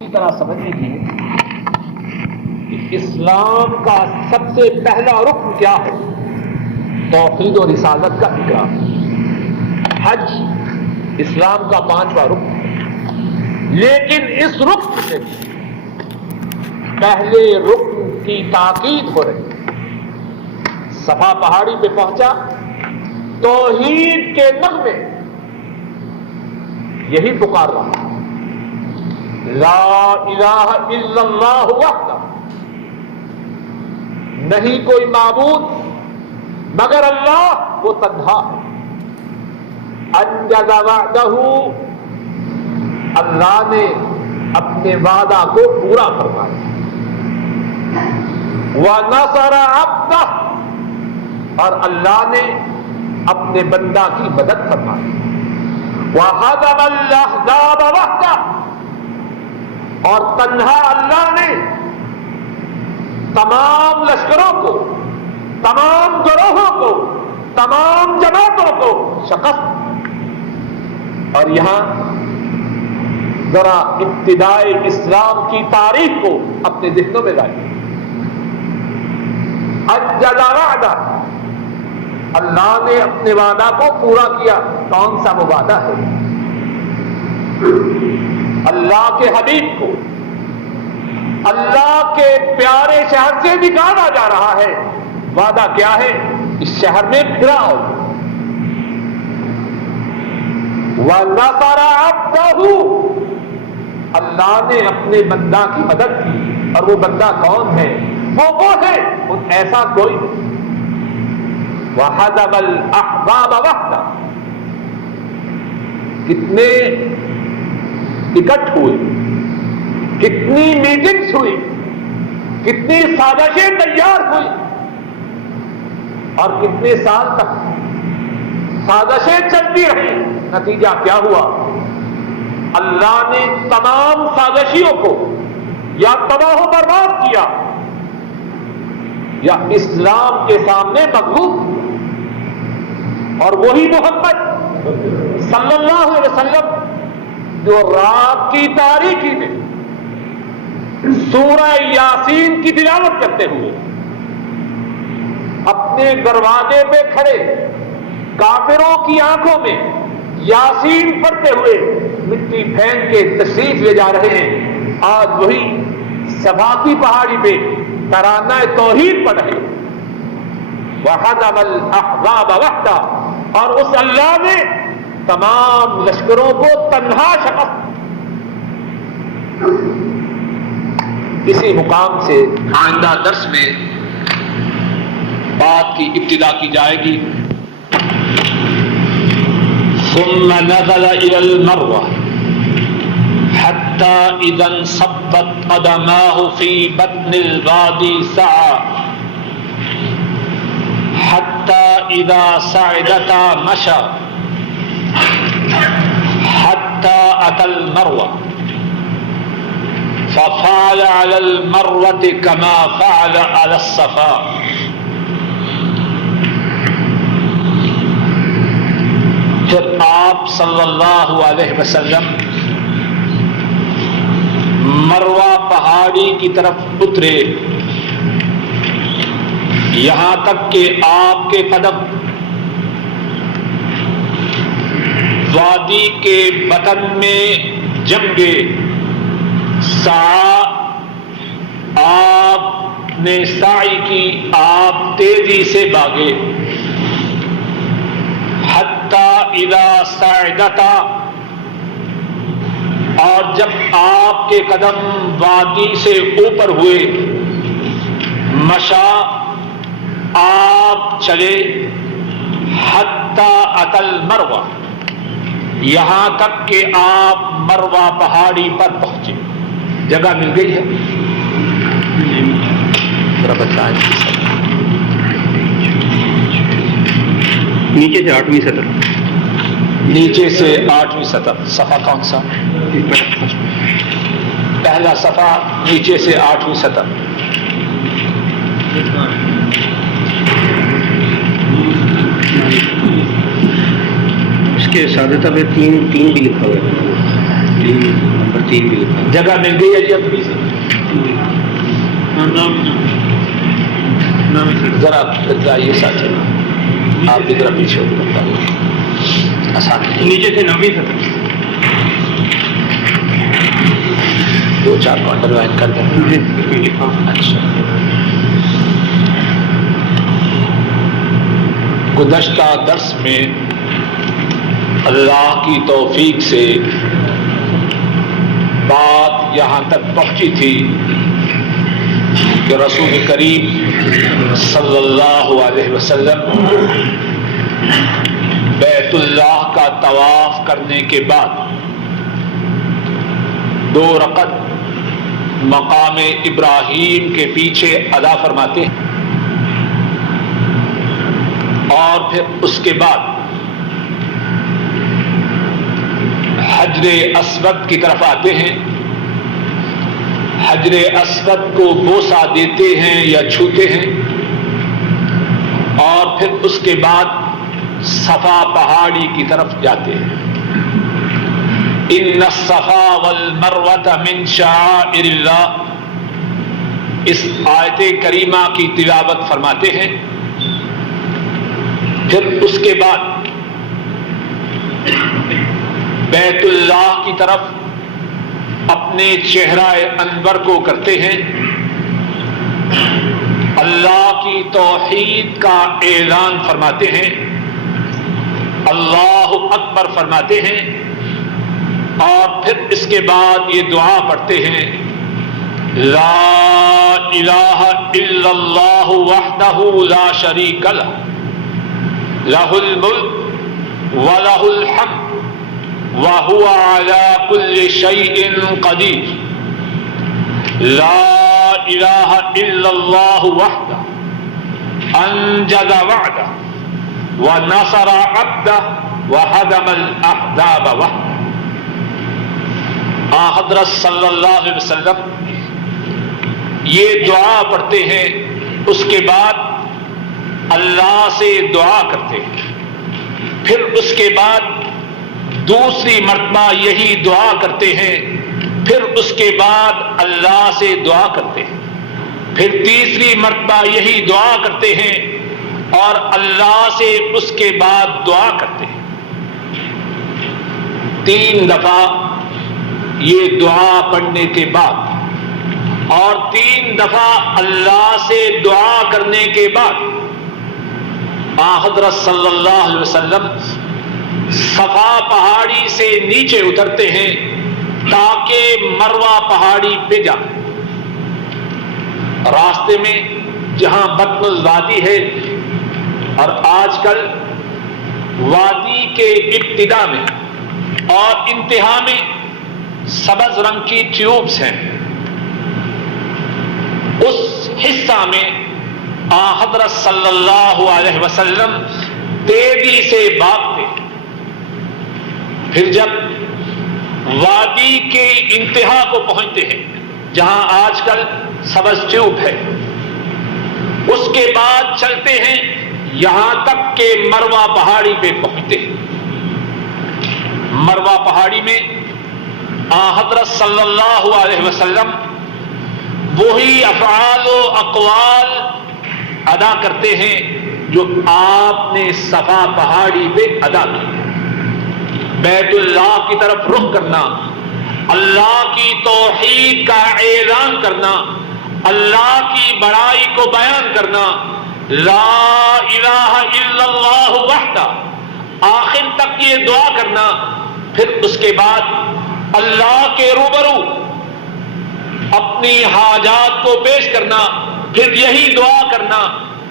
اسی طرح سمجھ لیجیے کہ اسلام کا سب سے پہلا رکن کیا ہے؟ توحید و رسالت کا اقرار۔ حج اسلام کا 5واں رکن ہے، لیکن اس رکن سے پہلے رکن کی تاکید ہو رہی ہے۔ صفا پہاڑی پہ پہنچا، توحید کے نغمے یہی پکار رہا، لا الہ الا اللہ وحدہ، نہیں کوئی معبود مگر اللہ، وہ تنہا ہے۔ انجز وعدہ، اللہ نے اپنے وعدہ کو پورا فرمایا۔ ونصر عبدہ، اور اللہ نے اپنے بندہ کی مدد فرمائی۔ وہزم الاحزاب وحدہ، اور تنہا اللہ نے تمام لشکروں کو، تمام گروہوں کو، تمام جماعتوں کو شکست۔ اور یہاں ذرا ابتدائی اسلام کی تاریخ کو اپنے ذہنوں میں لائیں۔ انجز وعدہ، اللہ نے اپنے وعدہ کو پورا کیا۔ کون سا وہ وعدہ ہے؟ اللہ کے حبیب کو اللہ کے پیارے شہر سے نکالا جا رہا ہے۔ وعدہ کیا ہے؟ اس شہر میں پھراؤ۔ وَنَصَرَ عَبْدَهُ، اللہ نے اپنے بندہ کی مدد کی۔ اور وہ بندہ کون ہے؟ وہ ہے ایسا کوئی نہیں۔ وَحَزَمَ الْأَحْزَابَ وَحْدَهُ، کتنے اکٹھ ہوئے، کتنی میٹنگز ہوئی، کتنی سازشیں تیار ہوئی، اور کتنے سال تک سازشیں چلتی رہی۔ نتیجہ کیا ہوا؟ اللہ نے تمام سازشیوں کو یا تباہ و برباد کیا، یا اسلام کے سامنے مغلوب۔ اور وہی محمد صلی اللہ علیہ وسلم جو رات کی تاریکی میں سورہ یاسین کی تلاوت کرتے ہوئے اپنے دروازے پہ کھڑے کافروں کی آنکھوں میں یاسین پڑھتے ہوئے مٹی پھینک کے تشریف لے جا رہے ہیں، آج وہی صفا کی پہاڑی پہ ترانہ توحید پڑھ رہے ہیں۔ وَحَزَمَ الْأَحْزَابَ وَحْدَهُ، اور اس اللہ نے تمام لشکروں کو تنہا شکست۔ اسی مقام سے آئندہ درس میں بات کی ابتدا کی جائے گی۔ ثم نزل إلى المروة حتى إذا انصبت قدماه في بطن الوادي سعى حتى إذا صعدتا مشى حتى أتى المروة ففعل على المروة كما فعل على الصفا۔ جب آپ صلی اللہ علیہ وسلم مروہ پہاڑی کی طرف اترے، یہاں تک کہ آپ کے قدم وادی کے بطن میں جم گئے، آپ نے سعی کی، آپ تیزی سے بھاگے۔ حتی اذا صعدتا، اور جب آپ کے قدم وادی سے اوپر ہوئے، مشا، آپ چلے، حتی اتی المروہ، یہاں تک کہ آپ مروہ پہاڑی پر پہنچے۔ جگہ مل گئی ہے؟ ذرا بتائیں۔ نیچے سے 8ویں سطر، نیچے سے 8ویں سطر، صفحہ کون سا؟ پہلا صفحہ، نیچے سے 8ویں سطر۔ اس کے سادتہ پہ 3 بھی لکھا ہوا ہے، 3 نمبر تین بھی جگہ مل گئی ہے جی اپنی سے؟ ذرا جائیے ساتھ آپ کی طرف پیچھے آسان نیچے سے 9ویں سے 2-4 کو انڈر لائن کر دیں. اچھا. گزشتہ درس میں اللہ کی توفیق سے بات یہاں تک پہنچی تھی کہ رسول کریم صلی اللہ علیہ وسلم بیت اللہ کا طواف کرنے کے بعد 2 رکعت مقام ابراہیم کے پیچھے ادا فرماتے ہیں اور پھر اس کے بعد حجر اسود کی طرف آتے ہیں. حجر اسود کو بوسہ دیتے ہیں یا چھوتے ہیں اور پھر اس کے بعد صفا پہاڑی کی طرف جاتے ہیں. ان الصفا والمروہ من شعائر اللہ، اس آیت کریمہ کی تلاوت فرماتے ہیں. پھر اس کے بعد بیت اللہ کی طرف اپنے چہرہ انور کو کرتے ہیں. اللہ کی توحید کا اعلان فرماتے ہیں، اللہ اکبر فرماتے ہیں اور پھر اس کے بعد یہ دعا پڑھتے ہیں لا الہ الا اللہ وحدہ لا شریک لہ لہ الملک ولہ الحمد وَهُوَ عَلَى كُلِّ شَيْءٍ قَدِيرٌ. لَا إِلَٰهَ إِلَّا اللَّهُ وَحْدَهُ أَنجَزَ وَعْدَهُ وَنَصَرَ عَبْدَهُ وَهَزَمَ الْأَحْزَابَ وَحْدَهُ. حضرت صلی اللہ علیہ وسلم یہ دعا پڑھتے ہیں، اس کے بعد اللہ سے دعا کرتے ہیں. پھر اس کے بعد دوسری مرتبہ یہی دعا کرتے ہیں، پھر اس کے بعد اللہ سے دعا کرتے ہیں، پھر تیسری مرتبہ یہی دعا کرتے ہیں اور اللہ سے اس کے بعد دعا کرتے ہیں. 3 دفعہ یہ دعا پڑھنے کے بعد اور 3 دفعہ اللہ سے دعا کرنے کے بعد حضرت صلی اللہ علیہ وسلم صفا پہاڑی سے نیچے اترتے ہیں تاکہ مروہ پہاڑی پہ جائیں. راستے میں جہاں بطن الوادی ہے اور آج کل وادی کے ابتدا میں اور انتہا میں سبز رنگ کی ٹیوبس ہیں، اس حصہ میں حضرت صلی اللہ علیہ وسلم تیزی سے بھاگتے. پھر جب وادی کے انتہا کو پہنچتے ہیں جہاں آج کل سبز ٹیوب ہے، اس کے بعد چلتے ہیں یہاں تک کہ مروہ پہاڑی پہ پہنچتے ہیں. مروہ پہاڑی میں حضرت صلی اللہ علیہ وسلم وہی افعال و اقوال ادا کرتے ہیں جو آپ نے صفا پہاڑی پہ ادا کی. بیت اللہ کی طرف رخ کرنا، اللہ کی توحید کا اعلان کرنا، اللہ کی بڑائی کو بیان کرنا، لا الہ الا اللہ وحدہ، آخر تک یہ دعا کرنا. پھر اس کے بعد اللہ کے روبرو اپنی حاجات کو پیش کرنا، پھر یہی دعا کرنا،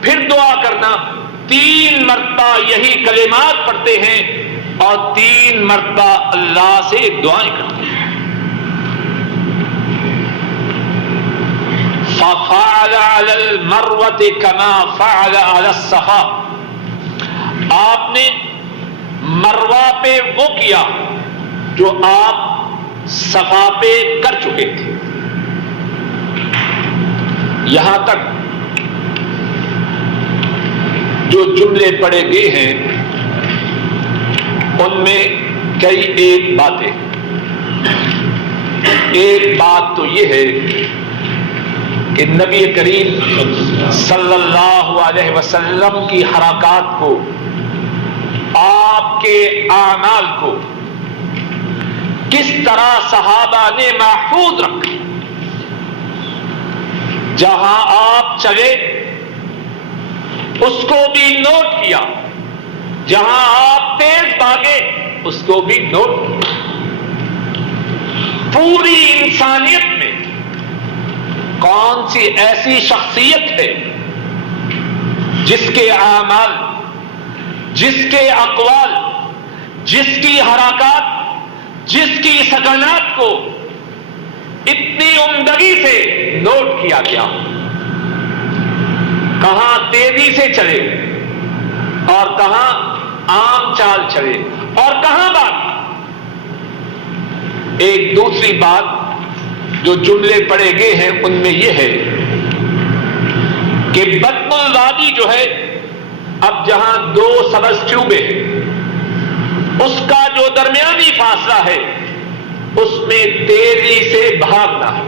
پھر دعا کرنا. 3 مرتبہ یہی کلمات پڑھتے ہیں اور 3 مرتبہ اللہ سے دعائیں کرتے ہیں. فَفَعَلَ عَلَى الْمَرْوَةِ كَمَا فَعَلَ عَلَى الصَّفَا، آپ نے مروہ پہ وہ کیا جو آپ صفا پہ کر چکے تھے. یہاں تک جو جملے پڑھے گئے ہیں ان میں کئی ایک باتیں. ایک بات تو یہ ہے کہ نبی کریم صلی اللہ علیہ وسلم کی حرکات کو، آپ کے اعمال کو کس طرح صحابہ نے محفوظ رکھا۔ جہاں آپ چلے اس کو بھی نوٹ کیا، جہاں آپ تیز بھاگے اس کو بھی نوٹ کیا۔ پوری انسانیت میں کون سی ایسی شخصیت ہے جس کے اعمال، جس کے اقوال، جس کی حرکات، جس کی سکنات کو اتنی عمدگی سے نوٹ کیا گیا؟ کہاں تیزی سے چلے اور کہاں عام چال چلے اور کہاں بات۔ ایک دوسری بات جو جملے پڑے گئے ہیں ان میں یہ ہے کہ بطن الوادی جو ہے، اب جہاں دو سبز ٹیوبیں ہیں اس کا جو درمیانی فاصلہ ہے اس میں تیزی سے بھاگنا ہے۔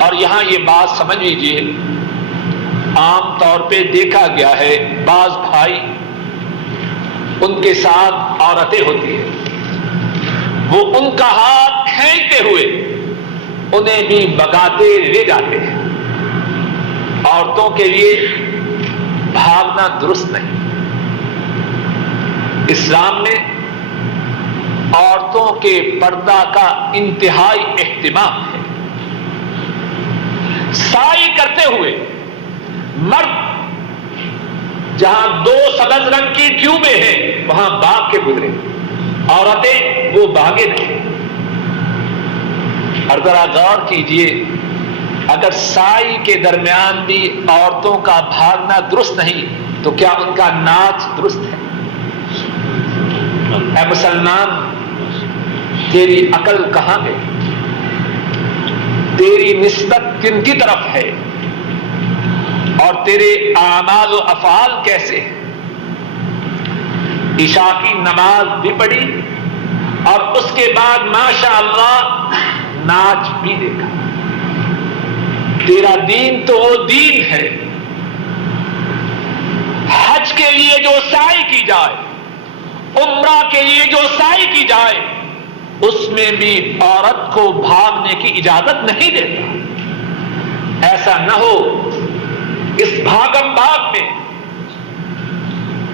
اور یہاں یہ بات سمجھ لیجیے، عام طور پہ دیکھا گیا ہے بعض بھائی ان کے ساتھ عورتیں ہوتی ہیں، وہ ان کا ہاتھ کھینچتے ہوئے انہیں بھی بگاتے لے جاتے ہیں۔ عورتوں کے لیے بھاگنا درست نہیں۔ اسلام میں عورتوں کے پردہ کا انتہائی اہتمام ہے۔ سائی کرتے ہوئے مرد جہاں دو سبز رنگ کی ٹیوبیں ہیں وہاں بھاگ کے گزرے، عورتیں وہ بھاگے نہیں۔ اور ذرا غور کیجئے، اگر سائی کے درمیان بھی عورتوں کا بھاگنا درست نہیں تو کیا ان کا ناچ درست ہے؟ اے مسلمان، تیری عقل کہاں ہے؟ تیری نسبت کن کی طرف ہے؟ اور تیرے اعمال و افعال کیسے ہیں؟ عشاء کی نماز بھی پڑھی اور اس کے بعد ماشاء اللہ ناچ بھی دیکھا۔ تیرا دین تو وہ دین ہے، حج کے لیے جو سعی کی جائے، عمرہ کے لیے جو سعی کی جائے، اس میں بھی عورت کو بھاگنے کی اجازت نہیں دیتا۔ ایسا نہ ہو اس بھاگم بھاگ میں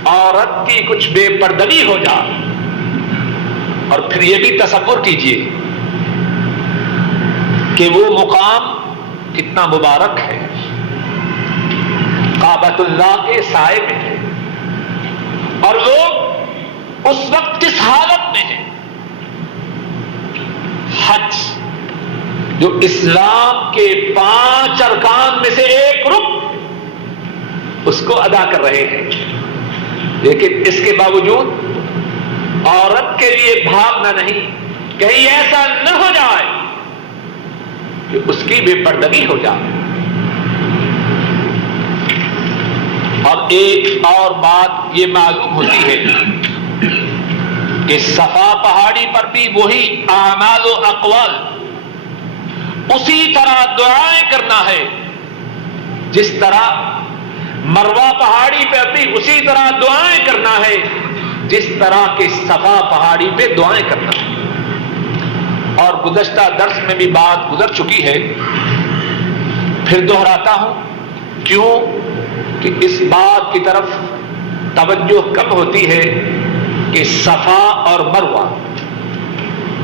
عورت کی کچھ بے پردگی ہو جائے۔ اور پھر یہ بھی تصور کیجئے کہ وہ مقام کتنا مبارک ہے، کعبۃ اللہ کے سائے میں ہے، اور لوگ اس وقت کس حالت میں ہیں؟ حج جو اسلام کے 5 ارکان میں سے ایک رکن اس کو ادا کر رہے ہیں، لیکن اس کے باوجود عورت کے لیے بھاگنا نہیں، کہیں ایسا نہ ہو جائے کہ اس کی بے پردگی ہو جائے۔ اور ایک اور بات یہ معلوم ہوتی ہے کہ صفا پہاڑی پر بھی وہی اعمال و اقوال، اسی طرح دعائیں کرنا ہے جس طرح مروہ پہاڑی پہ بھی اسی طرح دعائیں کرنا ہے جس طرح کے صفا پہاڑی پہ دعائیں کرنا ہے۔ اور گزشتہ درس میں بھی بات گزر چکی ہے، پھر دہراتا ہوں، کیوں کہ اس بات کی طرف توجہ کم ہوتی ہے کہ صفا اور مروہ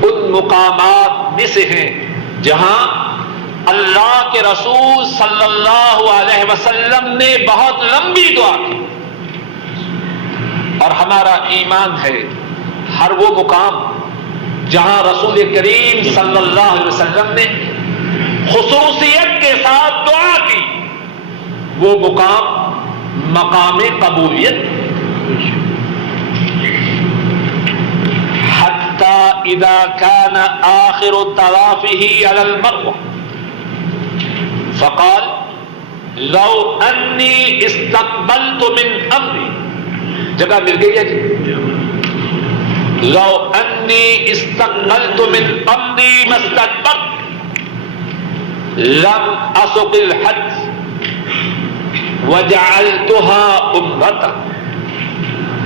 ان مقامات میں سے ہیں جہاں اللہ کے رسول صلی اللہ علیہ وسلم نے بہت لمبی دعا کی۔ اور ہمارا ایمان ہے ہر وہ مقام جہاں رسول کریم صلی اللہ علیہ وسلم نے خصوصیت کے ساتھ دعا کی، وہ مقام مقام قبولیت۔ حتی اذا کان آخر طوافہ علی المروہ فقال لو انی استقبلت من امری، جگہ مل گئی ہے جی، لو انی استقبلت من امری ما استدبرت لم اسق الحج وجعلتها عمرة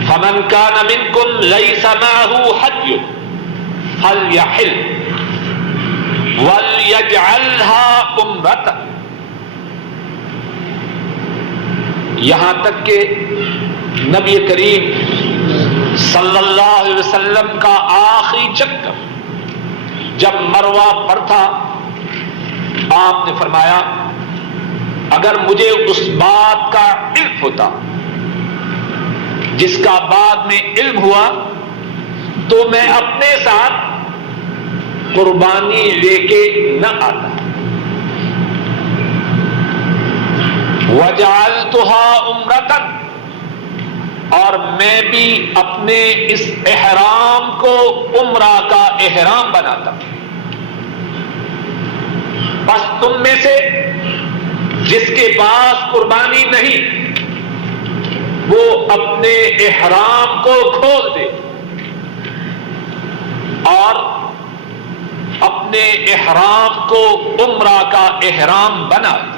فمن كان منكم ليس معه حج فليحل وليجعلها عمرة. یہاں تک کہ نبی کریم صلی اللہ علیہ وسلم کا آخری چکر جب مروہ پر تھا، آپ نے فرمایا اگر مجھے اس بات کا علم ہوتا جس کا بعد میں علم ہوا تو میں اپنے ساتھ قربانی لے کے نہ آتا. وجعلتها عمرة، اور میں بھی اپنے اس احرام کو عمرہ کا احرام بناتا. بس تم میں سے جس کے پاس قربانی نہیں وہ اپنے احرام کو کھول دے اور اپنے احرام کو عمرہ کا احرام بنا دے.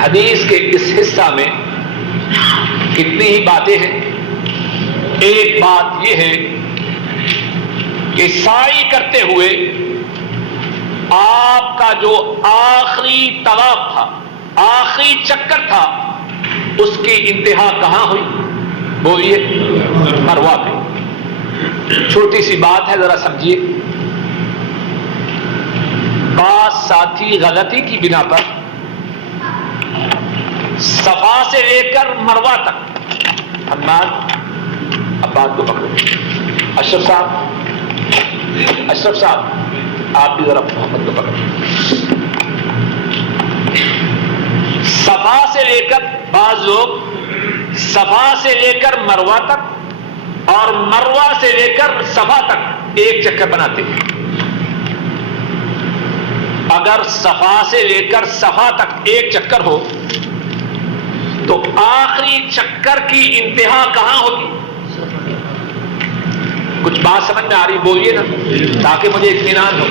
حدیث کے اس حصہ میں کتنی ہی باتیں ہیں. ایک بات یہ ہے کہ سعی کرتے ہوئے آپ کا جو آخری طواف تھا، آخری چکر تھا، اس کی انتہا کہاں ہوئی؟ بولیے مروہ پہ. چھوٹی سی بات ہے، ذرا سمجھیے. بعض ساتھی غلطی کی بنا پر صفا سے لے کر مروہ تک، حماد اب بات کو پکڑو، اشرف صاحب آپ بھی ذرا محمد کو پکڑو. صفا سے لے کر، بعض لوگ صفا سے لے کر مروہ تک اور مروہ سے لے کر صفا تک ایک چکر بناتے ہیں. اگر صفا سے لے کر صفا تک ایک چکر ہو تو آخری چکر کی انتہا کہاں ہوگی؟ کچھ بات سمجھ میں آ رہی؟ بولیے نا تاکہ مجھے اطمینان ہو.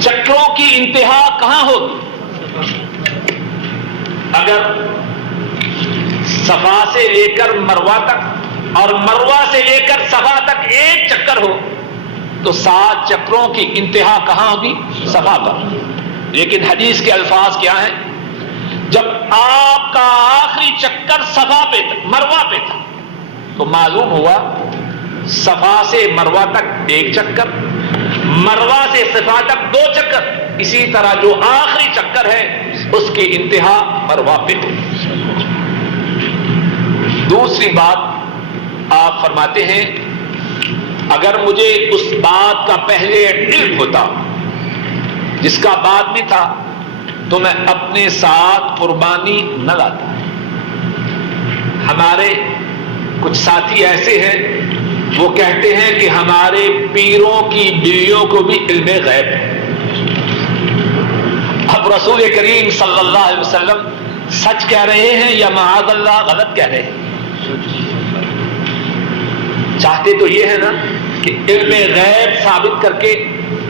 چکروں کی انتہا کہاں ہوگی؟ اگر صفا سے لے کر مروہ تک اور مروہ سے لے کر صفا تک ایک چکر ہو تو 7 چکروں کی انتہا کہاں ہوگی؟ صفا پر. لیکن حدیث کے الفاظ کیا ہیں؟ جب آپ کا آخری چکر صفا پہ تھا، مروہ پہ تھا، تو معلوم ہوا صفا سے مروہ تک ایک چکر، مروہ سے صفا تک 2 چکر. اسی طرح جو آخری چکر ہے اس کی انتہا مروہ پہ ہو. دوسری بات آپ فرماتے ہیں اگر مجھے اس بات کا پہلے علم ہوتا جس کا بعد میں تھا تو میں اپنے ساتھ قربانی نہ لاتا. ہمارے کچھ ساتھی ایسے ہیں وہ کہتے ہیں کہ ہمارے پیروں کی بیویوں کو بھی علم غیب ہے. اب رسول کریم صلی اللہ علیہ وسلم سچ کہہ رہے ہیں یا معاذ اللہ غلط کہہ رہے ہیں؟ چاہتے تو یہ ہے نا کہ علم غیب ثابت کر کے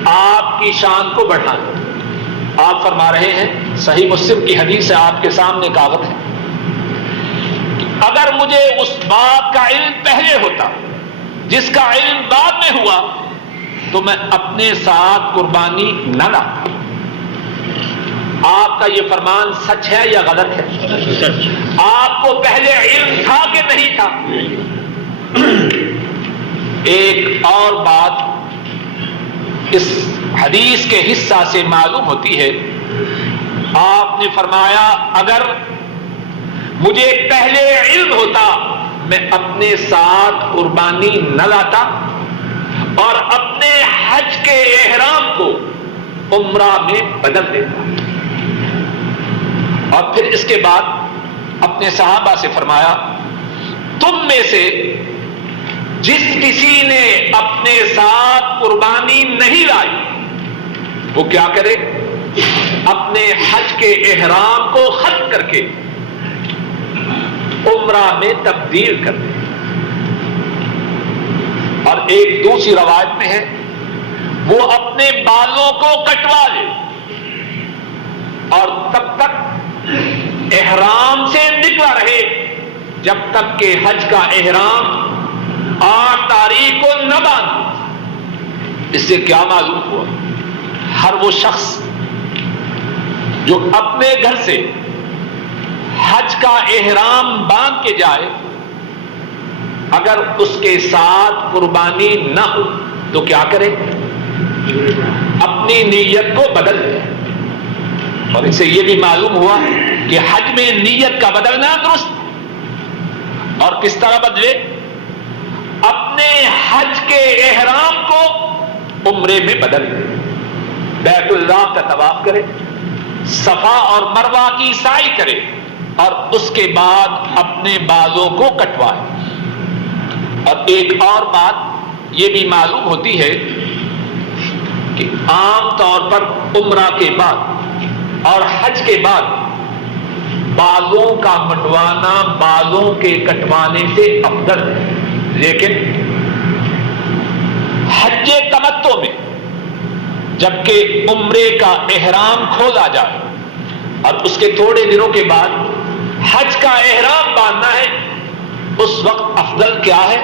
آپ کی شان کو بڑھا دیں. آپ فرما رہے ہیں، صحیح مسلم کی حدیث ہے، آپ کے سامنے کاغذ ہے، کہ اگر مجھے اس بات کا علم پہلے ہوتا جس کا علم بعد میں ہوا تو میں اپنے ساتھ قربانی نہ لاتا. آپ کا یہ فرمان سچ ہے یا غلط ہے؟ آپ کو پہلے علم تھا کہ نہیں تھا؟ ایک اور بات اس حدیث کے حصہ سے معلوم ہوتی ہے. آپ نے فرمایا اگر مجھے پہلے علم ہوتا میں اپنے ساتھ قربانی نہ لاتا اور اپنے حج کے احرام کو عمرہ میں بدل دیتا. اور پھر اس کے بعد اپنے صحابہ سے فرمایا تم میں سے جس کسی نے اپنے ساتھ قربانی نہیں لائی وہ کیا کرے؟ اپنے حج کے احرام کو ختم کر کے عمرہ میں تبدیل کر دے. اور ایک دوسری روایت میں ہے وہ اپنے بالوں کو کٹوا لے اور تب تک احرام سے نکلا رہے جب تک کہ حج کا احرام 8 تاریخ کو نہ باندھے۔ اس سے کیا معلوم ہوا؟ ہر وہ شخص جو اپنے گھر سے حج کا احرام باندھ کے جائے، اگر اس کے ساتھ قربانی نہ ہو تو کیا کرے؟ اپنی نیت کو بدل دے۔ اور اس سے یہ بھی معلوم ہوا کہ حج میں نیت کا بدلنا درست، اور کس طرح بدلے؟ اپنے حج کے احرام کو عمرے میں بدل دے، بیت اللہ کا طواف کرے، صفا اور مروہ کی سعی کرے، اور اس کے بعد اپنے بالوں کو کٹوائے۔ اور ایک اور بات یہ بھی معلوم ہوتی ہے کہ عام طور پر عمرہ کے بعد اور حج کے بعد بالوں کا منڈوانا بالوں کے کٹوانے سے افضل ہے، لیکن حج تمتع میں جبکہ عمرے کا احرام کھولا جائے اور اس کے تھوڑے دنوں کے بعد حج کا احرام باندھنا ہے، اس وقت افضل کیا ہے؟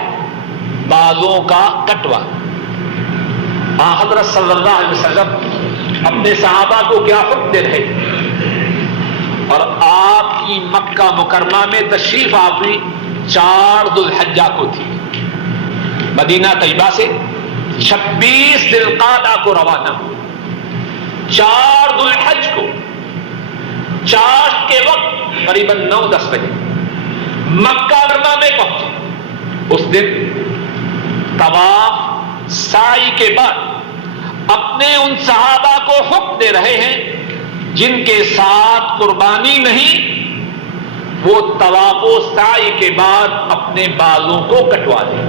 بالوں کا کٹوانا۔ حضرت صلی اللہ علیہ وسلم اپنے صحابہ کو کیا حکم دے رہے؟ اور آپ کی مکہ مکرمہ میں تشریف آوری 4 ذو الحجہ کو تھی، مدینہ طیبہ سے 26 ذی القعدہ کو روانہ، 4 ذو الحج کو چاشت کے وقت قریباً 9-10 بجے مکہ مکرمہ میں پہنچے۔ اس دن طواف سعی کے بعد اپنے ان صحابہ کو حکم دے رہے ہیں جن کے ساتھ قربانی نہیں، وہ طواف و سعی کے بعد اپنے بالوں کو کٹوا دیں۔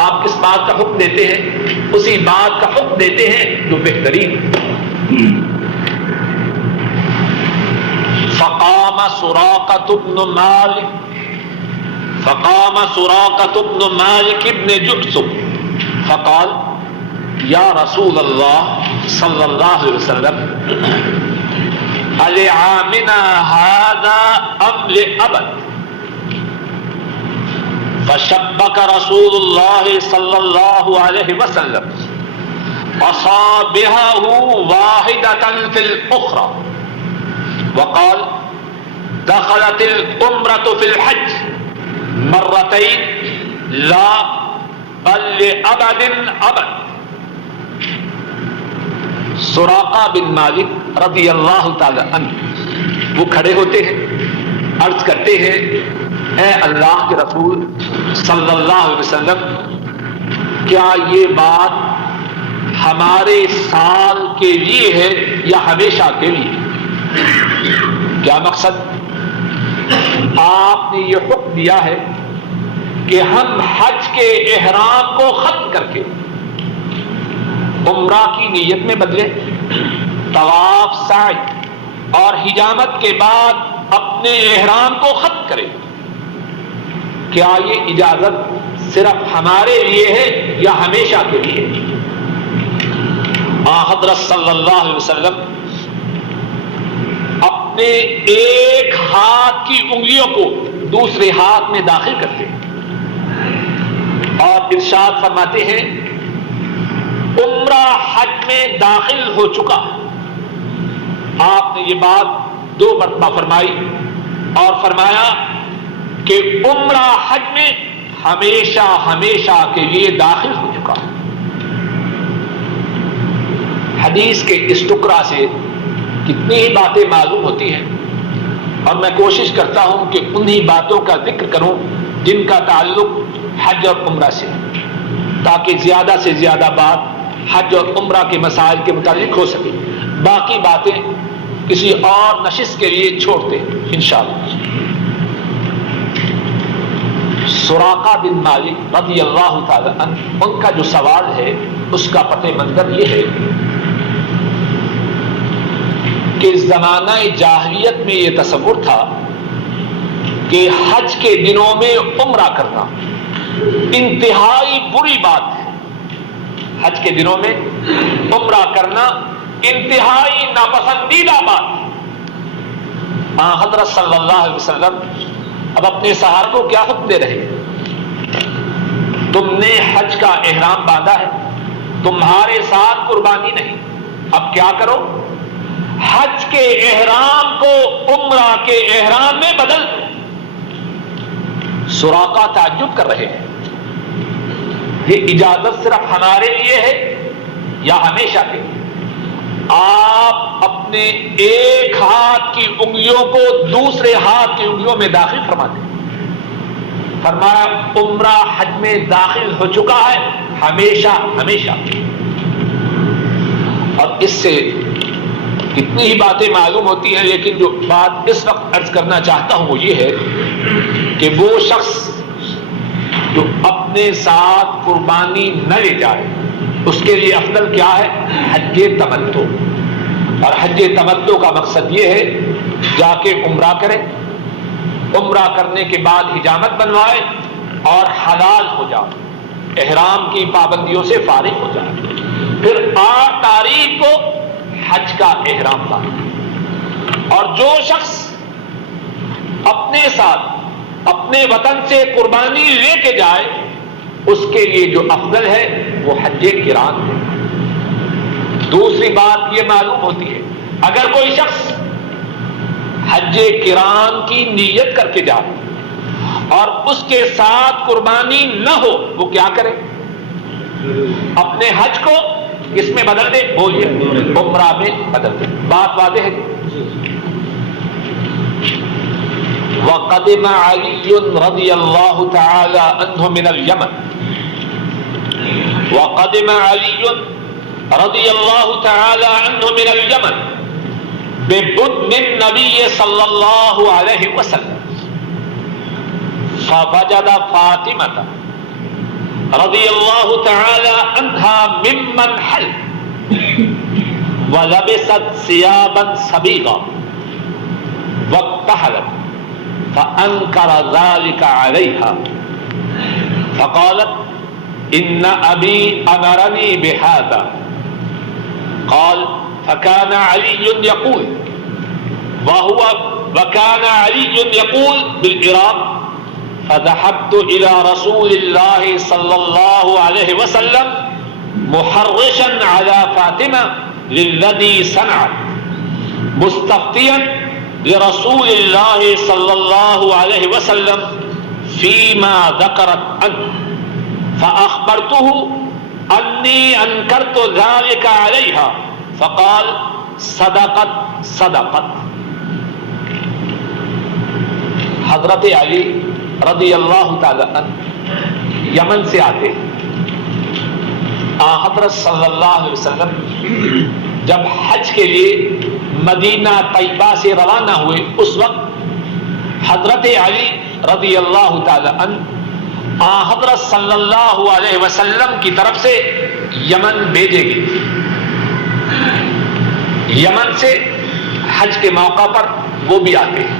آپ کس بات کا حکم دیتے ہیں؟ اسی بات کا حکم دیتے ہیں جو بہترین۔ فقام سراقة بن مالك بن جحشم فقال یا رسول اللہ صلی اللہ علیہ وسلم لعامنا هذا ام لأبد؟ فشبك رسول الله صلى الله عليه وسلم أصابعه واحدة في الأخرى وقال دخلت العمرة في الحج مرتين لا بل لأبد أبد۔ سراقہ بن مالک رضی اللہ تعالی عنہ وہ کھڑے ہوتے ہیں، عرض کرتے ہیں اے اللہ کے رسول صلی اللہ علیہ وسلم، کیا یہ بات ہمارے سال کے لیے ہے یا ہمیشہ کے لیے؟ کیا مقصد؟ آپ نے یہ حکم دیا ہے کہ ہم حج کے احرام کو ختم کر کے عمرہ کی نیت میں بدلے، طواف سعی اور حجامت کے بعد اپنے احرام کو ختم کرے۔ کیا یہ اجازت صرف ہمارے لیے ہے یا ہمیشہ کے لیے؟ حضرت صلی اللہ علیہ وسلم اپنے ایک ہاتھ کی انگلیوں کو دوسرے ہاتھ میں داخل کرتے اور ارشاد فرماتے ہیں عمرہ حج میں داخل ہو چکا۔ آپ نے یہ بات 2 مرتبہ فرمائی اور فرمایا کہ عمرہ حج میں ہمیشہ ہمیشہ کے لیے داخل ہو چکا۔ حدیث کے اس ٹکڑا سے کتنی ہی باتیں معلوم ہوتی ہیں، اور میں کوشش کرتا ہوں کہ انہی باتوں کا ذکر کروں جن کا تعلق حج اور عمرہ سے، تاکہ زیادہ سے زیادہ بات حج اور عمرہ کے مسائل کے متعلق ہو سکے۔ باقی باتیں کسی اور نشست کے لیے چھوڑتے ہیں انشاءاللہ۔ سراقہ بن مالک رضی اللہ تعالی عنہ، ان کا جو سوال ہے اس کا پتہ منظر یہ ہے کہ زمانہ جاہلیت میں یہ تصور تھا کہ حج کے دنوں میں عمرہ کرنا انتہائی بری بات ہے۔ حج کے دنوں میں عمرہ کرنا انتہائی ناپسندیدہ بات ہے۔ حضرت صلی اللہ علیہ وسلم اب اپنے صحابہ کو کیا حکم دے رہے ہیں؟ تم نے حج کا احرام باندھا ہے، تمہارے ساتھ قربانی نہیں، اب کیا کرو؟ حج کے احرام کو عمرہ کے احرام میں بدل دو۔ سراقہ تعجب کر رہے ہیں، یہ اجازت صرف ہمارے لیے ہے یا ہمیشہ کے لیے؟ آپ اپنے ایک ہاتھ کی انگلیوں کو دوسرے ہاتھ کی انگلیوں میں داخل فرما دیں۔ فرمایا عمرہ حج میں داخل ہو چکا ہے ہمیشہ ہمیشہ۔ اور اس سے کتنی ہی باتیں معلوم ہوتی ہیں، لیکن جو بات اس وقت عرض کرنا چاہتا ہوں وہ یہ ہے کہ وہ شخص جو اپنے ساتھ قربانی نہ لے جائے اس کے لیے افضل کیا ہے؟ حج تمتع۔ اور حج تمتع کا مقصد یہ ہے جا کے عمرہ کرے، عمرہ کرنے کے بعد حجامت بنوائے اور حلال ہو جائے، احرام کی پابندیوں سے فارغ ہو جائے، پھر 8 تاریخ کو حج کا احرام باندھے۔ اور جو شخص اپنے ساتھ اپنے وطن سے قربانی لے کے جائے اس کے لیے جو افضل ہے وہ حج قران ہے۔ دوسری بات یہ معلوم ہوتی ہے، اگر کوئی شخص حج قران کی نیت کر کے جائے اور اس کے ساتھ قربانی نہ ہو، وہ کیا کرے؟ اپنے حج کو کس میں بدل دے؟ بولیے، عمرہ میں بدل دے۔ بات واضح ہے۔ وقدم علی رضی اللہ تعالی عنہ من الیمن، وقدم علی رضی اللہ تعالی عنہ من الیمن ببدن النبی صلی اللہ علیہ وسلم فوجد فاطمة رضی اللہ تعالی عنہا ممن حل ولبست ثيابا صبيغا واكتحلت فأنكر ذلك عليها فقالت إن أبي أمرني بهذا قال فكان علي يقول وكان علي يقول بالإراب فذهبت إلى رسول الله صلى الله عليه وسلم محرشا على فاطمة للذي صنعت مستفتيا لرسول الله صلى الله عليه وسلم فيما ذكرت عنه فأخبرته أني أنكرت ذلك عليها فقال صدقت صدقت۔ حضرت علی رضی اللہ تعالی عنہ یمن سے آتے، حضرت صلی اللہ علیہ وسلم جب حج کے لیے مدینہ طیبہ سے روانہ ہوئے اس وقت حضرت علی رضی اللہ تعالی عنہ حضرت صلی اللہ علیہ وسلم کی طرف سے یمن بھیجے گئے۔ یمن سے حج کے موقع پر وہ بھی آتے ہیں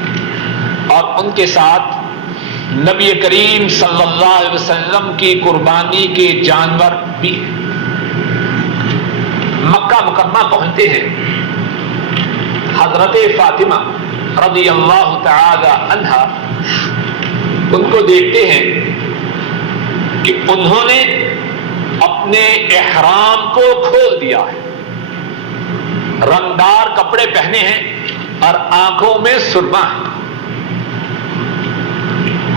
اور ان کے ساتھ نبی کریم صلی اللہ علیہ وسلم کی قربانی کے جانور بھی۔ مکہ مکرمہ پہنچتے ہیں، حضرت فاطمہ رضی اللہ تعالی عنہا ان کو دیکھتے ہیں کہ انہوں نے اپنے احرام کو کھول دیا ہے، رنگدار کپڑے پہنے ہیں اور آنکھوں میں سرما ہے۔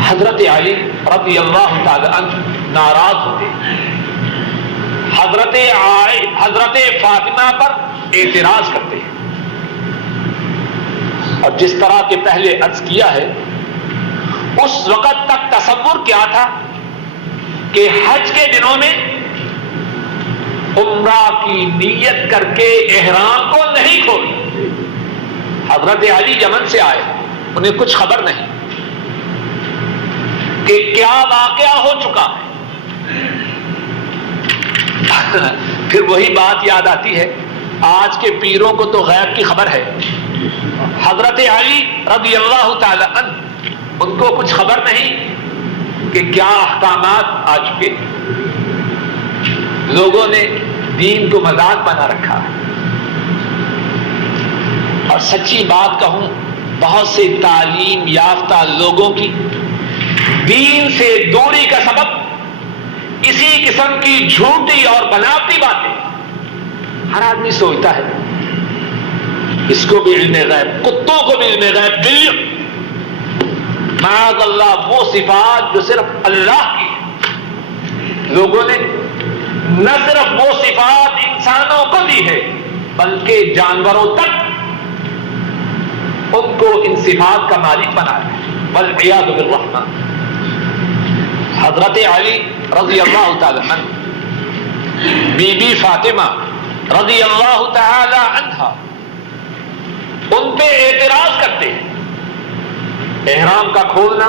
حضرت علی رضی اللہ تعالی عنہ ناراض ہوتے، حضرت فاطمہ پر اعتراض کرتے ہیں، اور جس طرح کے پہلے عرض کیا ہے اس وقت تک تصور کیا تھا کہ حج کے دنوں میں عمرہ کی نیت کر کے احرام کو نہیں کھولنا۔ حضرت علی یمن سے آئے، انہیں کچھ خبر نہیں کہ کیا واقعہ ہو چکا ہے۔ پھر وہی بات یاد آتی ہے، آج کے پیروں کو تو غیب کی خبر ہے، حضرت علی رضی اللہ تعالی عنہ ان کو کچھ خبر نہیں کہ کیا احکامات آ چکے ہیں. لوگوں نے دین کو مذاق بنا رکھا ہے. اور سچی بات کہوں، بہت سے تعلیم یافتہ لوگوں کی دین سے دوری کا سبب اسی قسم کی جھوٹی اور بناوٹی باتیں. ہر آدمی سوچتا ہے اس کو بھی علم غیب، کتوں کو بھی علم غیب، بلیوں. معاذ اللہ، وہ صفات جو صرف اللہ کی ہے. لوگوں نے نہ صرف وہ صفات انسانوں کو دی ہے بلکہ جانوروں تک ان کو ان صفات کا مالک بنایا ہے. والعیاذ بالرحمن. حضرت علی رضی اللہ تعالی عنہ، بی بی فاطمہ رضی اللہ تعالی عنہا، ان پہ اعتراض کرتے ہیں. احرام کا کھولنا،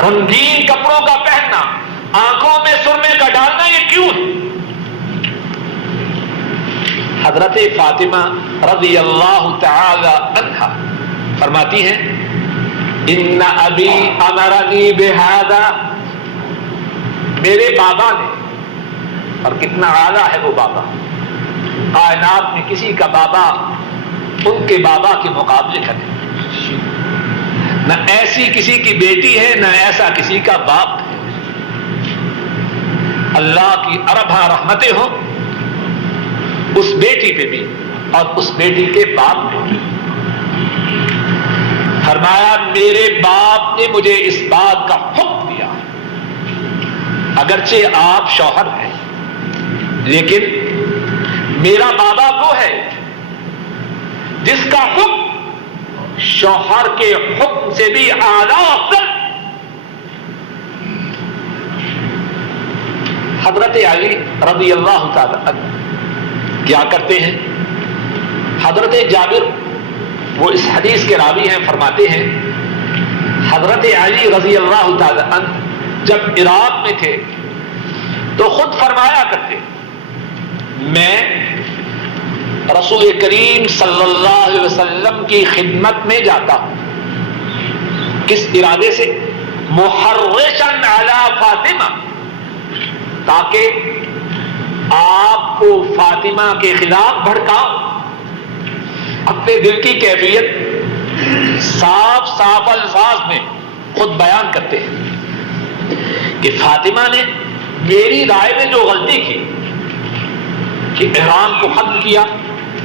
رنگین کپڑوں کا پہننا، آنکھوں میں سرمے کا ڈالنا، یہ کیوں ہے؟ حضرت فاطمہ رضی اللہ تعالی عنہا فرماتی ہیں ان ابی امرنی بہذا، میرے بابا نے، اور کتنا اعلیٰ ہے وہ بابا، کائنات میں کسی کا بابا ان کے بابا کے مقابلے کا نہیں. نہ ایسی کسی کی بیٹی ہے، نہ ایسا کسی کا باپ ہے. اللہ کی ارباں رحمتیں ہوں اس بیٹی پہ بھی اور اس بیٹی کے باپ پہ بھی. فرمایا میرے باپ نے مجھے اس بات کا حکم دیا، اگرچہ آپ شوہر ہیں لیکن میرا بابا وہ ہے جس کا حکم شوہر کے حکم سے بھی اعلیٰ افضل. حضرت علی رضی اللہ تعالی عنہ کیا کرتے ہیں؟ حضرت جابر، وہ اس حدیث کے راوی ہیں، فرماتے ہیں حضرت علی رضی اللہ تعالی عنہ جب عراق میں تھے تو خود فرمایا کرتے میں رسول کریم صلی اللہ علیہ وسلم کی خدمت میں جاتا ہوں. کس ارادے سے؟ محرشا علی فاطمہ، تاکہ آپ کو فاطمہ کے خلاف بھڑکاؤں. اپنے دل کی کیفیت صاف صاف الفاظ میں خود بیان کرتے ہیں کہ فاطمہ نے میری رائے میں جو غلطی کی کہ احرام کو ختم کیا،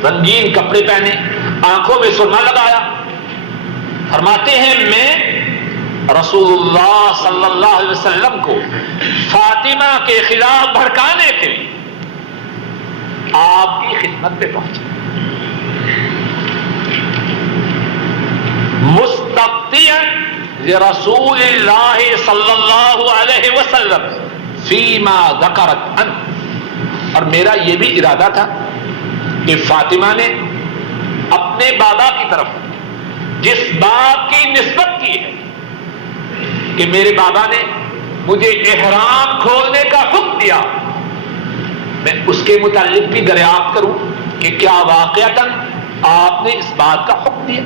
رنگین کپڑے پہنے، آنکھوں میں سرما لگایا، فرماتے ہیں میں رسول اللہ صلی اللہ علیہ وسلم کو فاطمہ کے خلاف بھڑکانے کے لیے آپ کی خدمت پہ پہنچے. مستفتیا لرسول اللہ صلی اللہ علیہ وسلم فیما ذکرت عنہ، اور میرا یہ بھی ارادہ تھا کہ فاطمہ نے اپنے بابا کی طرف جس بات کی نسبت کی ہے کہ میرے بابا نے مجھے احرام کھولنے کا حکم دیا، میں اس کے متعلق بھی دریافت کروں کہ کیا واقعتاً آپ نے اس بات کا حکم دیا.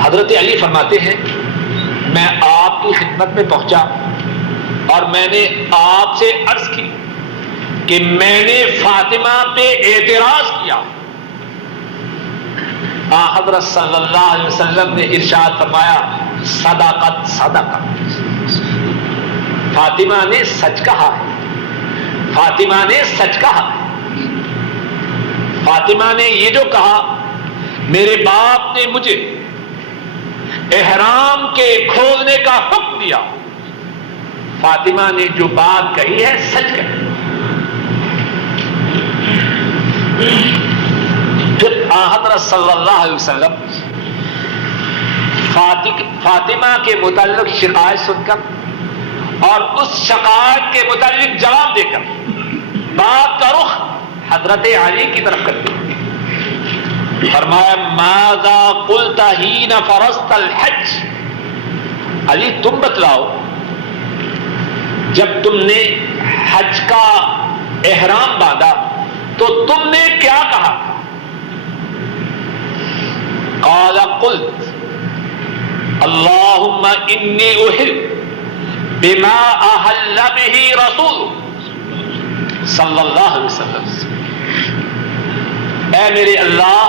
حضرت علی فرماتے ہیں میں آپ کی خدمت میں پہنچا اور میں نے آپ سے عرض کی کہ میں نے فاطمہ پہ اعتراض کیا. حضرت صلی اللہ علیہ وسلم نے ارشاد فرمایا صدقت صدقت، فاطمہ نے سچ کہا ہے، فاطمہ نے سچ کہا ہے. فاطمہ نے یہ جو کہا میرے باپ نے مجھے احرام کے کھولنے کا حکم دیا، فاطمہ نے جو بات کہی ہے سچ کہی. پھر حضرت صلی اللہ علیہ وسلم فاطمہ کے متعلق شکایت سن کر اور اس شکایت کے متعلق جواب دے کر بات کا رخ حضرت علی کی طرف کرتے ہیں. فرمایا ماذا قلت حین فرضت الحج، علی تم بتلاؤ جب تم نے حج کا احرام باندھا تو تم نے کیا کہا تھا؟ قال قلت، اللہم انی احل بما احل به رسول صلی اللہ علیہ وسلم، اے میرے اللہ،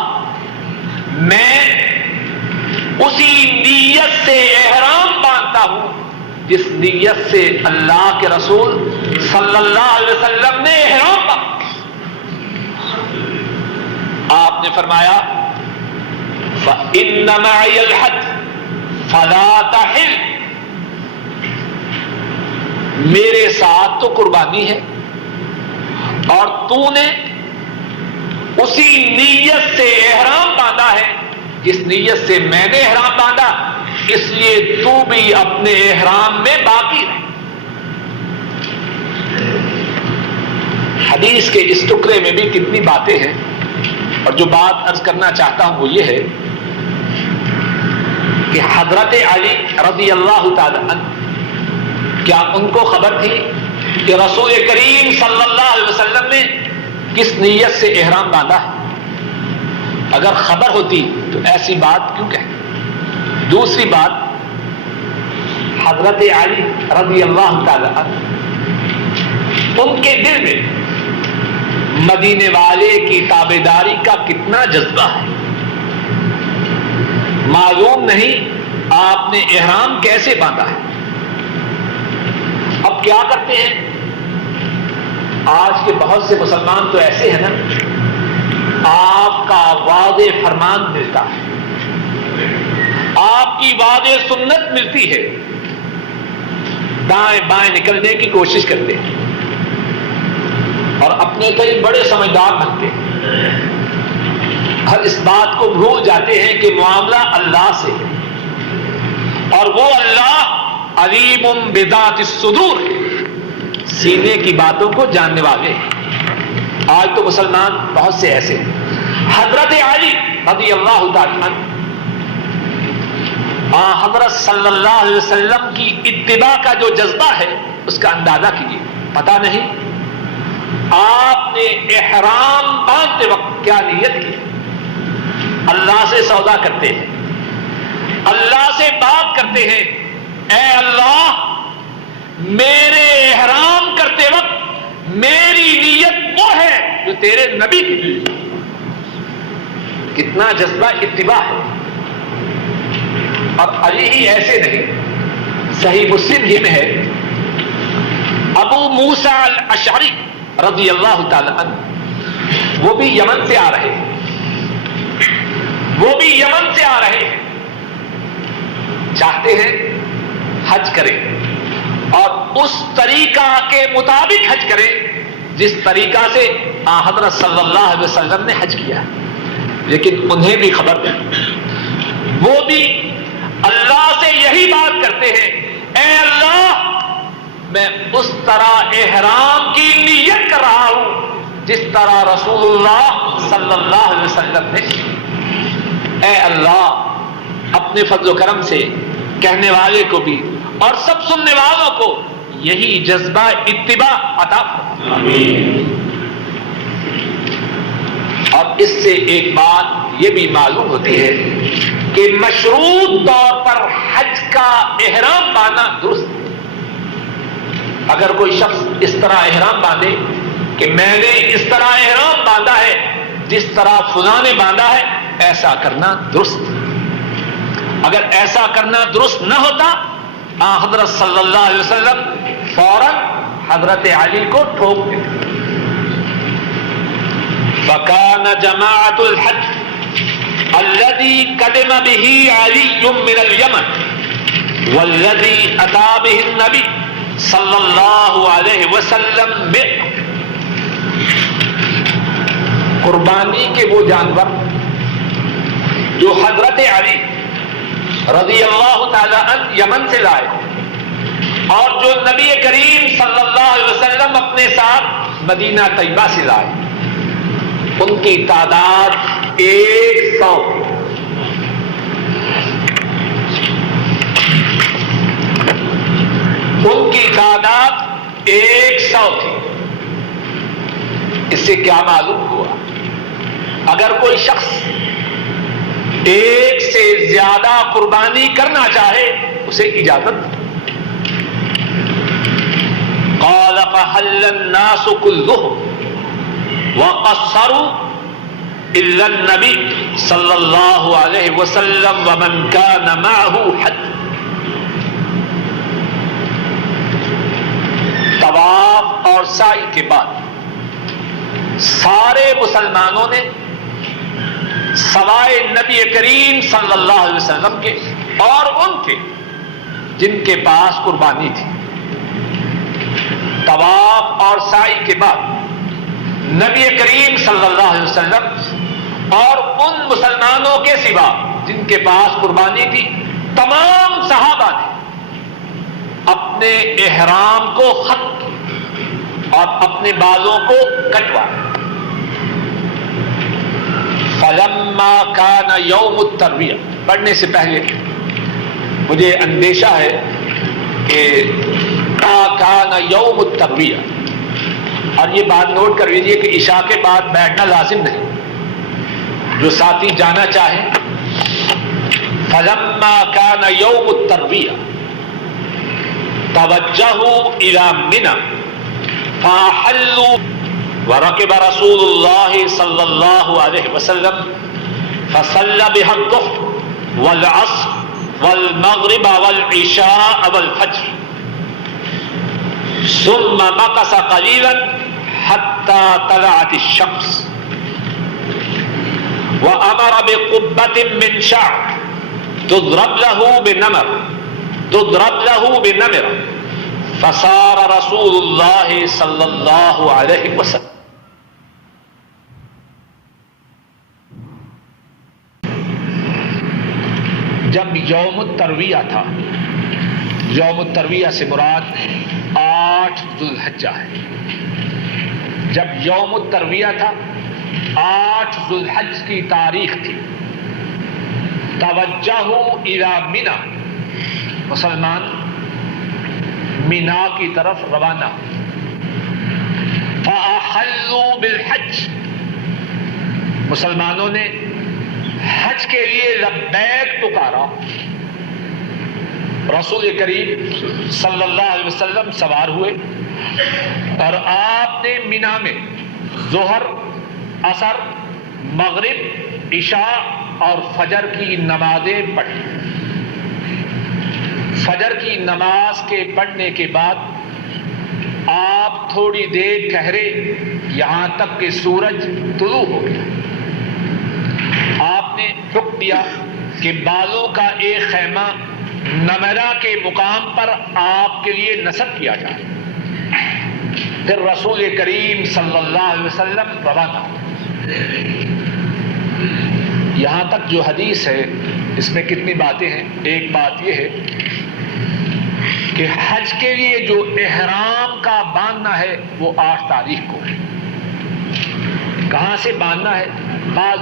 میں اسی نیت سے احرام باندھتا ہوں جس نیت سے اللہ کے رسول صلی اللہ علیہ وسلم نے احرام باندھا۔ آپ نے فرمایا فَإِنَّ مَعِيَ الْحَدْيَ فَلَا تَحِلُّ، میرے ساتھ تو قربانی ہے اور تو نے اسی نیت سے احرام باندھا ہے جس نیت سے میں نے احرام باندھا، اس لیے تو بھی اپنے احرام میں باقی رہ۔ حدیث کے اس ٹکڑے میں بھی کتنی باتیں ہیں، اور جو بات عرض کرنا چاہتا ہوں وہ یہ ہے کہ حضرت علی رضی اللہ تعالی عنہ، کیا ان کو خبر تھی کہ رسول کریم صلی اللہ علیہ وسلم نے کس نیت سے احرام باندھا ہے؟ اگر خبر ہوتی تو ایسی بات کیوں کہتے؟ دوسری بات، حضرت علی رضی اللہ تعالی عنہ، ان کے دل میں مدینے والے کی تابعداری کا کتنا جذبہ ہے، معلوم نہیں آپ نے احرام کیسے باندھا ہے۔ اب کیا کرتے ہیں، آج کے بہت سے مسلمان تو ایسے ہیں نا، آپ کا واضح فرمان ملتا ہے، آپ کی واضح سنت ملتی ہے، دائیں بائیں نکلنے کی کوشش کرتے ہیں اور اپنے کئی بڑے سمجھدار بنتے ہیں، ہر اس بات کو بھول جاتے ہیں کہ معاملہ اللہ سے ہے اور وہ اللہ علیم بذات الصدور ہے، سینے کی باتوں کو جاننے والے ہیں۔ آج تو مسلمان بہت سے ایسے ہیں۔ حضرت علی رضی اللہ تعالی عنہ، حضرت صلی اللہ علیہ وسلم کی اتباع کا جو جذبہ ہے اس کا اندازہ کیجیے۔ پتہ نہیں آپ نے احرام باندھتے وقت کیا نیت کی؟ اللہ سے سودا کرتے ہیں، اللہ سے بات کرتے ہیں، اے اللہ میرے احرام کرتے وقت میری نیت وہ ہے جو تیرے نبی کی نیت۔ کتنا جذبہ اتباع ہے۔ اور علی ہی ایسے نہیں، صحیح مسلم یہ میں ہے، ابو موسیٰ الاشعری رضی اللہ تعالی عنہ، وہ بھی یمن سے آ رہے ہیں، چاہتے ہیں حج کریں اور اس طریقہ کے مطابق حج کریں جس طریقہ سے حضرت صلی اللہ علیہ وسلم نے حج کیا، لیکن انہیں بھی خبر نہیں، وہ بھی اللہ سے یہی بات کرتے ہیں، اے اللہ میں اس طرح احرام کی نیت کر رہا ہوں جس طرح رسول اللہ صلی اللہ علیہ وسلم نے۔ اے اللہ اپنے فضل و کرم سے کہنے والے کو بھی اور سب سننے والوں کو یہی جذبہ اتباع عطا فرما۔ اور اس سے ایک بات یہ بھی معلوم ہوتی ہے کہ مشروط طور پر حج کا احرام باندھنا درست ہے۔ اگر کوئی شخص اس طرح احرام باندھے کہ میں نے اس طرح احرام باندھا ہے جس طرح فلاں نے باندھا ہے، ایسا کرنا درست۔ اگر ایسا کرنا درست نہ ہوتا، حضرت صلی اللہ علیہ وسلم فوراً حضرت علی کو ٹھوک دیتے۔ فَكَانَ جَمَاعَةُ الْحَجِّ الَّذِي قَدِمَ بِهِ عَلِيٌّ مِّنَ الْيَمَنِ وَالَّذِي أَتَى بِهِ النَّبِيُّ صلی اللہ علیہ وسلم قربانی کے وہ جانور جو حضرت علی رضی اللہ تعالی عنہ یمن سے لائے اور جو نبی کریم صلی اللہ علیہ وسلم اپنے ساتھ مدینہ طیبہ سے لائے، ان کی تعداد 100 تھی۔ اس سے کیا معلوم ہوا؟ اگر کوئی شخص ایک سے زیادہ قربانی کرنا چاہے اسے اجازت. قال فحل الناس كلهم وقصروا الا النبي صلی اللہ علیہ وسلم ومن كان معه حج. طواف اور سعی کے بعد سارے مسلمانوں نے سوائے نبی کریم صلی اللہ علیہ وسلم کے اور ان کے جن کے پاس قربانی تھی، طواف اور سعی کے بعد نبی کریم صلی اللہ علیہ وسلم اور ان مسلمانوں کے سوا جن کے پاس قربانی تھی، تمام صحابہ نے اپنے احرام کو ختم کیا اور اپنے بالوں کو کٹوایا. فلما كان يوم الترویہ، پڑھنے سے پہلے مجھے اندیشہ ہے کہ كان يوم الترویہ، اور یہ بات نوٹ کر لیجیے کہ عشاء کے بعد بیٹھنا لازم نہیں، جو ساتھی جانا چاہیں. فلما كان يوم الترویہ توجہوا الى منى فاحلوا وركب رسول الله صلی اللہ علیہ وسلم فصلى بها الظهر والعصر والمغرب والعشاء والفجر ثم مكث قليلا حتى طلعت الشمس وأمر بقبة من شعر تضرب له بنمر فصار رسول الله صلی اللہ علیہ وسلم. جب یوم الترویہ تھا، یوم الترویہ سے مراد 8 ذو الحجہ ہے. جب یوم الترویہ تھا، 8 ذو الحج کی تاریخ تھی، توجہوا الی منی، مسلمان مینا کی طرف روانہ. فاحلوا بالحج، مسلمانوں نے حج کے لیے لبیک پکارا. رسول کریم صلی اللہ علیہ وسلم سوار ہوئے اور آپ نے مینا میں ظہر، عصر، مغرب، عشاء اور فجر کی نمازیں پڑھی. فجر کی نماز کے پڑھنے کے بعد آپ تھوڑی دیر ٹھہرے یہاں تک کہ سورج طلوع ہو گیا. آپ نے حکم دیا کہ بالوں کا ایک خیمہ نمرہ کے مقام پر آپ کے لیے نصب کیا جائے. پھر رسول کریم صلی اللہ علیہ وسلم روانہ. یہاں تک جو حدیث ہے اس میں کتنی باتیں ہیں. ایک بات یہ ہے کہ حج کے لیے جو احرام کا باندھنا ہے وہ 8 تاریخ کو ہے. کہاں سے باندھنا ہے؟ بعض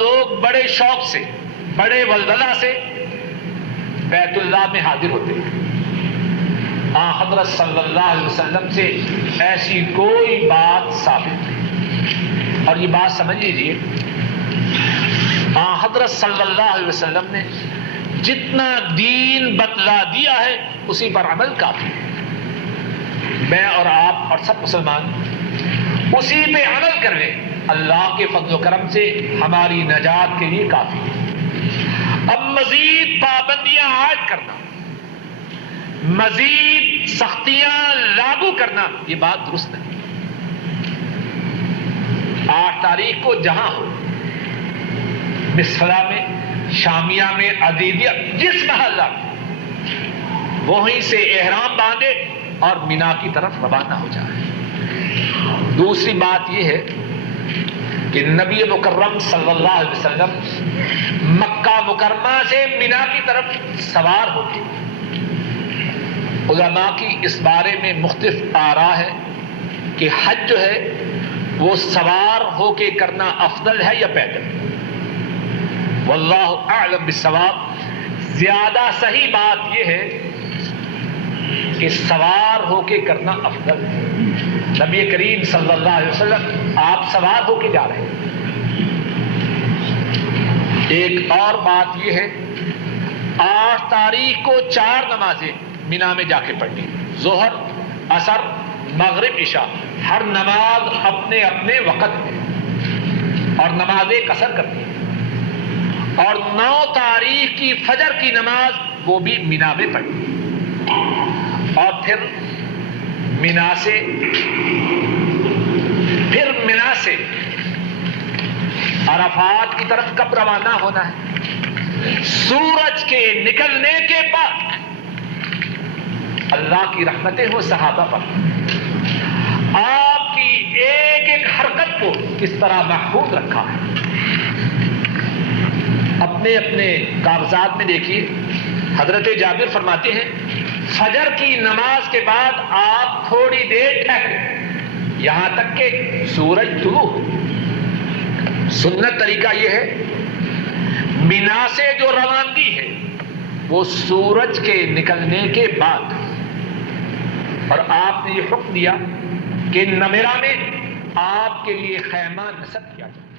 لوگ بڑے شوق سے، بڑے ولولہ سے بیت اللہ میں حاضر ہوتے ہیں. حضرت صلی اللہ علیہ وسلم سے ایسی کوئی بات ثابت نہیں. اور یہ بات سمجھ لیجیے، حضرت صلی اللہ علیہ وسلم نے جتنا دین بتلا دیا ہے اسی پر عمل کافی ہے. میں اور آپ اور سب مسلمان اسی پہ عمل کر لیں، اللہ کے فضل و کرم سے ہماری نجات کے لیے کافی ہے. اب مزید پابندیاں عائد کرنا، مزید سختیاں لاگو کرنا، یہ بات درست نہیں. 8 تاریخ کو جہاں ہو، مصفلا میں، شامیہ میں، عزیزیہ، جس محلہ میں، وہیں سے احرام باندھے اور مینا کی طرف روانہ ہو جائے. دوسری بات یہ ہے کہ نبی مکرم صلی اللہ علیہ وسلم مکہ مکرمہ سے مینا کی طرف سوار ہوتے. علماء کی اس بارے میں مختلف آراء ہے کہ حج جو ہے وہ سوار ہو کے کرنا افضل ہے یا پیدل. واللہ اعلم بالصواب. زیادہ صحیح بات یہ ہے کہ سوار ہو کے کرنا افضل ہے. نبی کریم صلی اللہ علیہ وسلم آپ سوار ہو کے جا رہے ہیں. ایک اور بات یہ ہے، 8 تاریخ کو 4 نمازیں مینا میں جا کے پڑھنی، ظہر، عصر، مغرب، عشاء، ہر نماز اپنے اپنے وقت میں، اور نمازیں قصر کرتی ہیں، اور 9 تاریخ کی فجر کی نماز وہ بھی مینا میں پڑھنی، اور پھر مینا سے عرفات کی طرف کب روانہ ہونا ہے؟ سورج کے نکلنے کے بعد۔ اللہ کی رحمتیں ہو صحابہ پر، آپ کی ایک ایک حرکت کو کس طرح محفوظ رکھا ہے۔ اپنے اپنے کاغذات میں دیکھیے، حضرت جابر فرماتے ہیں فجر کی نماز کے بعد آپ تھوڑی دیر ٹھہرے یہاں تک کہ سورج طلوع ہو۔ سنت طریقہ یہ ہے، مینا سے جو روانگی ہے وہ سورج کے نکلنے کے بعد، اور آپ نے یہ حکم دیا کہ نمیرہ میں آپ کے لیے خیمہ نصب کیا جائے۔